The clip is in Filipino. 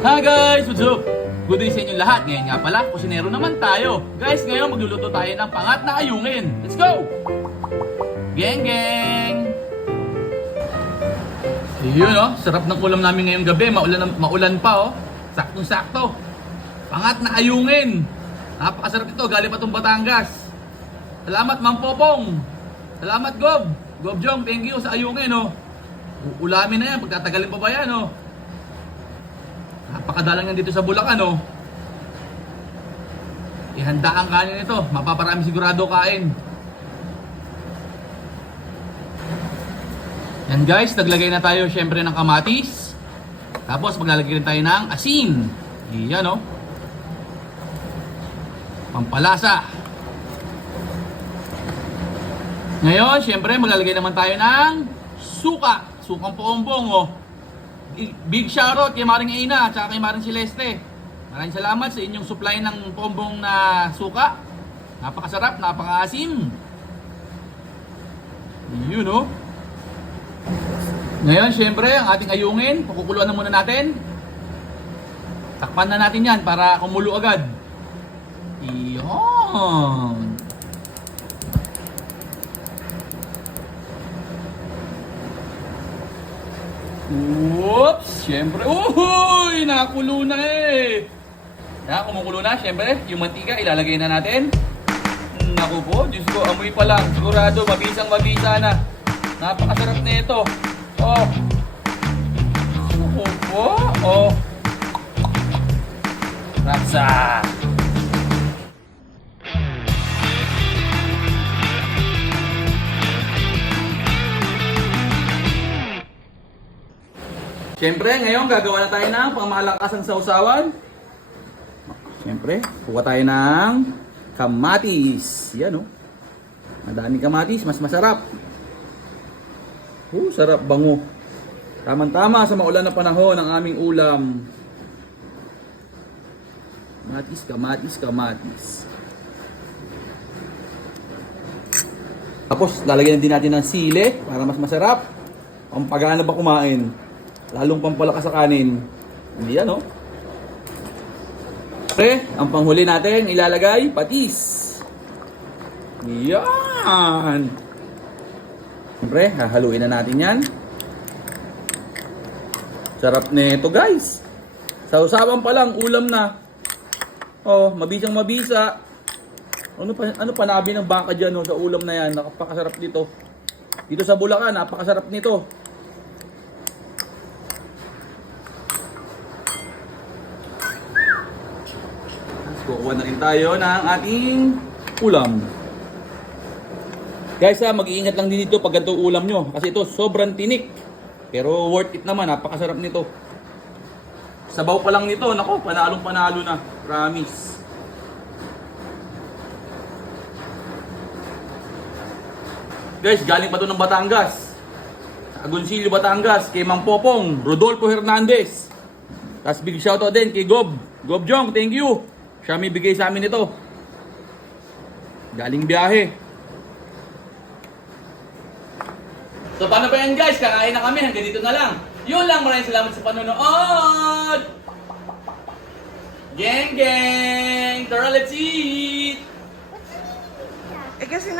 Hi guys! What's up? Good day sa inyo lahat. Ngayon nga pala, kusinero naman tayo. Guys, ngayon magluluto tayo ng pangat na ayungin. Let's go! Geng geng! Yun oh, sarap ng ulam namin ngayong gabi. Maulan pa oh. Saktong-sakto. Pangat na ayungin. Napakasarap ito. Galing pa itong Batangas. Salamat Ma'am Popong. Salamat Gob. Gob Jong, thank you sa ayungin oh. Ulamin na yan. Pagtatagalin pa ba yan oh. Napakadalang yan dito sa Bulacan oh. Ihanda ang kanin nito. Mapaparami sigurado kain. Yan guys, naglagay na tayo syempre ng kamatis. Tapos maglalagay rin tayo ng asin. Yan oh. Pampalasa. Ngayon, syempre maglalagay naman tayo ng suka. Sukang poombong oh. Big shoutout kay Maring Ina at saka kay Maring Celeste. Maraming salamat sa inyong supply ng poombong na suka. Napakasarap, napakaasim. Yun oh. Ngayon, syempre, ang ating ayungin, pakukuluan na muna natin. Takpan na natin yan para kumulo agad. Iyon. Oops! Syempre, uhuy! Nakulo na eh! Na, kumukulo na, syempre, yung mantika ilalagay na natin. Naku po, Diyos ko, amoy pa lang. Sigurado, mabisang-mabisa na. Napakasarap na ito. Oh. Naku po, oh. Raksa! Siyempre, ngayon gagawa na tayo ng pangmalakasang sausawan. Siyempre, kuha tayo ng kamatis. Yan o. Madaming kamatis, mas masarap. Sarap bango. Tamang-tama sa maulan na panahon ang aming ulam. Kamatis, kamatis, kamatis. Tapos, lalagyan din natin ng sili para mas masarap. Pampagana ba kumain? Lalong pampalakas sa kanin. Hindi yan, oh. Okay, ang panghuli natin, ilalagay, patis. Yan. Siyempre, hahaluin na natin yan. Sarap nito, guys. Sausawan pa lang, ulam na. Oh, mabisang mabisa. Ano pa nabi ng baka dyan, oh, sa ulam na yan. Napakasarap dito. Dito sa Bulacan, napakasarap nito. Kukuha na rin tayo ng ating ulam. Guys mag-iingat lang din dito pag ganito ulam nyo. Kasi ito sobrang tinik. Pero worth it naman, napakasarap nito. Sabaw pa lang nito, nako, panalong panalo na. Promise. Guys, galing pa to ng Batangas. Agoncillo, Batangas, kay Mang Popong, Rodolfo Hernandez. Tapos big shoutout din kay Gob Jong, thank you. Siya may bigay sa amin ito. Galing biyahe. So paano ba yan guys? Kakain na kami. Hanggang dito na lang. Yun lang. Maraming salamat sa panonood. Geng geng. Tara, let's eat. Eh kasi